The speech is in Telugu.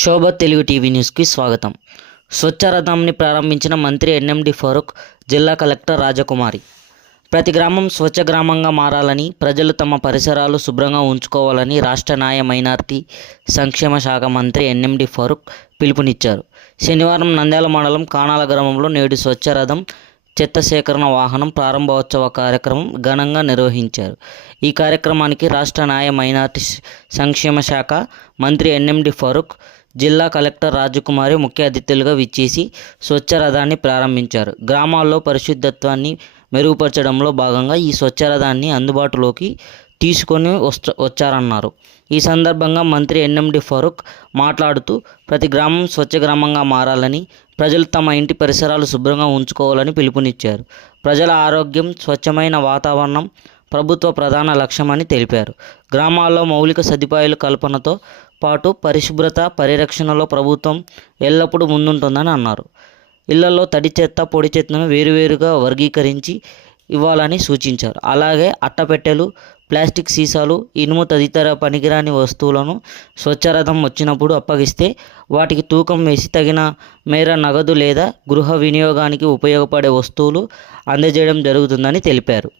శోభ తెలుగు టీవీ న్యూస్కి స్వాగతం. స్వచ్ఛ రథంని ప్రారంభించిన మంత్రి ఎన్ఎండి ఫరూక్, జిల్లా కలెక్టర్ రాజకుమారి. ప్రతి గ్రామం స్వచ్ఛ గ్రామంగా మారాలని, ప్రజలు తమ పరిసరాలు శుభ్రంగా ఉంచుకోవాలని రాష్ట్ర న్యాయ మైనార్టీ సంక్షేమ శాఖ మంత్రి ఎన్ఎండి ఫరూక్ పిలుపునిచ్చారు. శనివారం నంద్యాల మండలం కానాల గ్రామంలో నేడు స్వచ్ఛ రథం చెత్త సేకరణ వాహనం ప్రారంభోత్సవ కార్యక్రమం ఘనంగా నిర్వహించారు. ఈ కార్యక్రమానికి రాష్ట్ర న్యాయ మైనార్టీ సంక్షేమ శాఖ మంత్రి ఎన్ఎండి ఫరూక్, జిల్లా కలెక్టర్ రాజకుమారి ముఖ్య అతిథులుగా విచ్చేసి స్వచ్ఛ రథాన్ని ప్రారంభించారు. గ్రామాల్లో పరిశుద్ధత్వాన్ని మెరుగుపరచడంలో భాగంగా ఈ స్వచ్ఛ రథాన్ని అందుబాటులోకి తీసుకొని వచ్చారన్నారు. ఈ సందర్భంగా మంత్రి ఎన్ఎండి ఫరూక్ మాట్లాడుతూ, ప్రతి గ్రామం స్వచ్ఛ గ్రామంగా మారాలని, ప్రజలు తమ ఇంటి పరిసరాలు శుభ్రంగా ఉంచుకోవాలని పిలుపునిచ్చారు. ప్రజల ఆరోగ్యం, స్వచ్ఛమైన వాతావరణం ప్రభుత్వ ప్రధాన లక్ష్యమని తెలిపారు. గ్రామాల్లో మౌలిక సదుపాయాల కల్పనతో పాటు పరిశుభ్రత పరిరక్షణలో ప్రభుత్వం ఎల్లప్పుడూ ముందుంటుందని అన్నారు. ఇళ్లలో తడి చెత్త, పొడి చెత్తను వేరువేరుగా వర్గీకరించి ఇవ్వాలని సూచించారు. అలాగే అట్టపెట్టెలు, ప్లాస్టిక్ సీసాలు, ఇనుము తదితర పనికిరాని వస్తువులను స్వచ్ఛరథం వచ్చినప్పుడు అప్పగిస్తే వాటికి తూకం వేసి తగిన మేర నగదు లేదా గృహ వినియోగానికి ఉపయోగపడే వస్తువులు అందజేయడం జరుగుతుందని తెలిపారు.